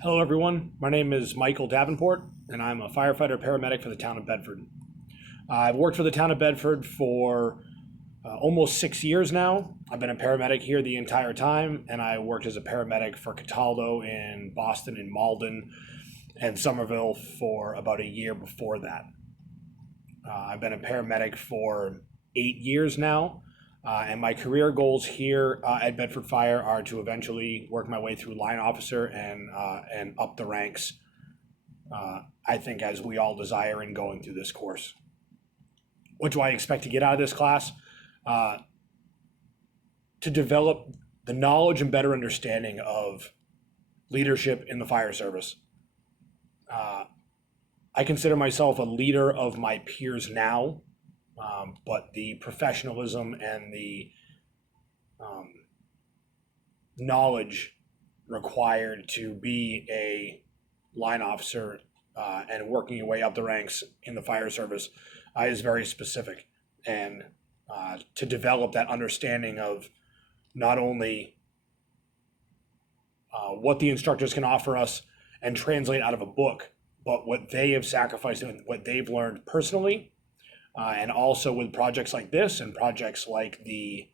Hello, everyone. My name is Michael Davenport, and I'm a firefighter paramedic for the town of Bedford. I've worked for the town of Bedford for almost 6 years now. I've been a paramedic here the entire time, and I worked as a paramedic for Cataldo in Boston and Malden and Somerville for about a year before that. I've been a paramedic for 8 years now, and my career goals here at Bedford Fire are to eventually work my way through line officer and up the ranks. I think as we all desire in going through this course. What do I expect to get out of this class? To develop the knowledge and better understanding of leadership in the fire service. I consider myself a leader of my peers now, but the professionalism and the knowledge required to be a line officer and working your way up the ranks in the fire service is very specific. And to develop that understanding of not only what the instructors can offer us and translate out of a book, but what they have sacrificed and what they've learned personally, and also with projects like this and projects like the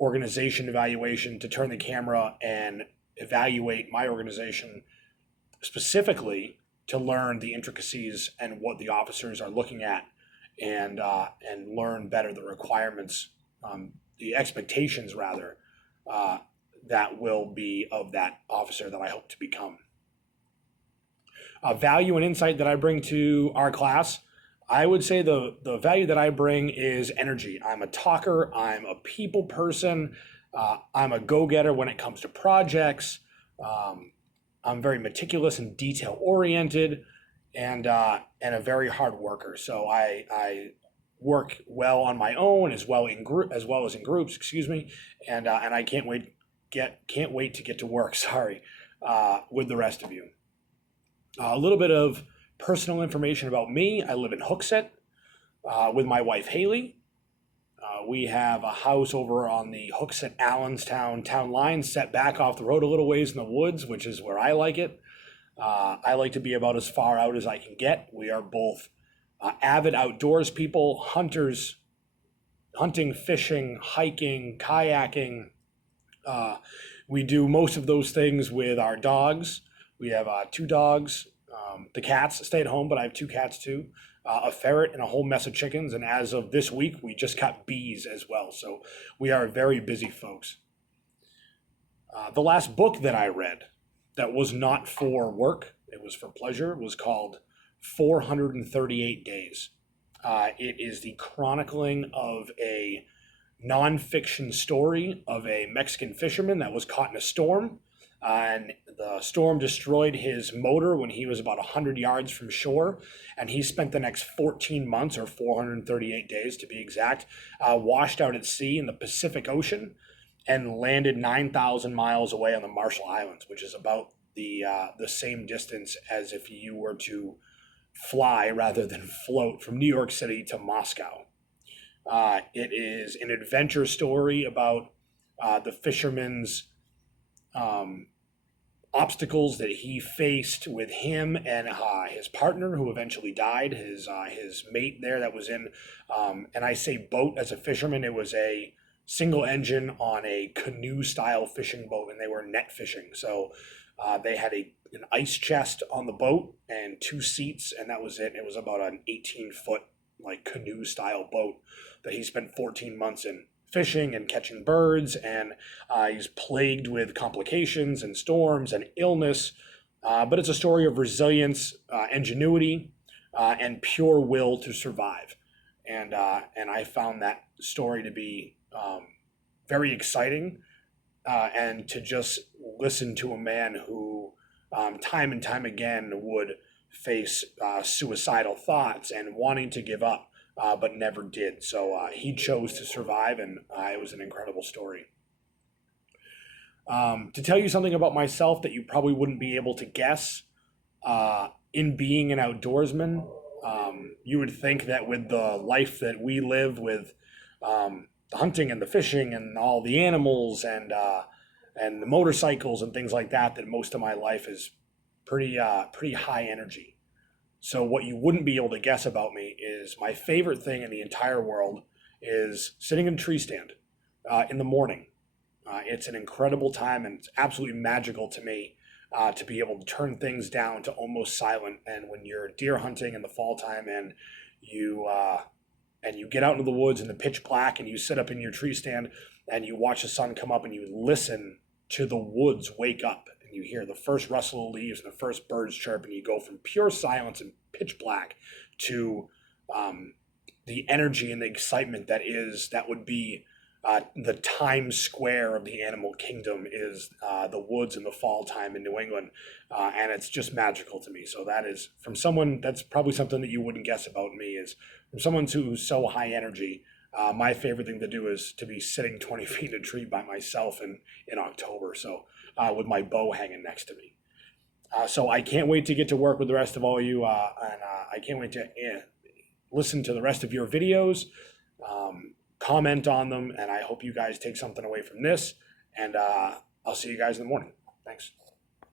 organization evaluation to turn the camera and evaluate my organization specifically to learn the intricacies and what the officers are looking at and learn better the requirements, the expectations rather, that will be of that officer that I hope to become. Value and insight that I bring to our class, I would say the value that I bring is energy. I'm a talker, I'm a people person, I'm a go-getter when it comes to projects. I'm very meticulous and detail oriented and a very hard worker. So I work well on my own as well as in groups, excuse me, and I can't wait to get to work, with the rest of you. A little bit of personal information about me. I live in Hooksett with my wife Haley. We have a house over on the Hooksett Allenstown town line, set back off the road a little ways in the woods, which is where I like it. I like to be about as far out as I can get. We are both avid outdoors people, hunters, hunting, fishing, hiking, kayaking. We do most of those things with our dogs. We have 2 dogs. The cats stay at home, but I have 2 cats too. A ferret and a whole mess of chickens. And as of this week, we just got bees as well. So we are very busy folks. The last book that I read that was not for work, it was for pleasure, was called 438 Days. It is the chronicling of a nonfiction story of a Mexican fisherman that was caught in a storm. And the storm destroyed his motor when he was about 100 yards from shore. And he spent the next 14 months, or 438 days to be exact, washed out at sea in the Pacific Ocean and landed 9,000 miles away on the Marshall Islands, which is about the same distance as if you were to fly rather than float from New York City to Moscow. It is an adventure story about the fisherman's obstacles that he faced with him and his partner, who eventually died, his mate there that was in, and I say boat as a fisherman, it was a single engine on a canoe style fishing boat, and they were net fishing. So they had an ice chest on the boat and 2 seats, and that was it. It was about an 18-foot like canoe style boat that he spent 14 months in fishing and catching birds, and he's plagued with complications and storms and illness, but it's a story of resilience, ingenuity, and pure will to survive. And I found that story to be very exciting, and to just listen to a man who time and time again would face suicidal thoughts and wanting to give up, but never did. So he chose to survive, and it was an incredible story. To tell you something about myself that you probably wouldn't be able to guess, in being an outdoorsman, you would think that with the life that we live with, the hunting and the fishing and all the animals and and the motorcycles and things like that, that most of my life is pretty high energy. So what you wouldn't be able to guess about me is my favorite thing in the entire world is sitting in a tree stand in the morning. It's an incredible time, and it's absolutely magical to me to be able to turn things down to almost silent. And when you're deer hunting in the fall time, you and you get out into the woods in the pitch black, and you sit up in your tree stand and you watch the sun come up, and you listen to the woods wake up, and you hear the first rustle of leaves and the first birds chirp, and you go from pure silence and pitch black to the energy and the excitement that would be the Times Square of the animal kingdom is the woods in the fall time in New England, and it's just magical to me. So that is from someone, that's probably something that you wouldn't guess about me, is from someone who's so high energy. My favorite thing to do is to be sitting 20 feet in a tree by myself in October, so with my bow hanging next to me. So I can't wait to get to work with the rest of all you, and I can't wait to listen to the rest of your videos, comment on them, and I hope you guys take something away from this. And I'll see you guys in the morning. Thanks.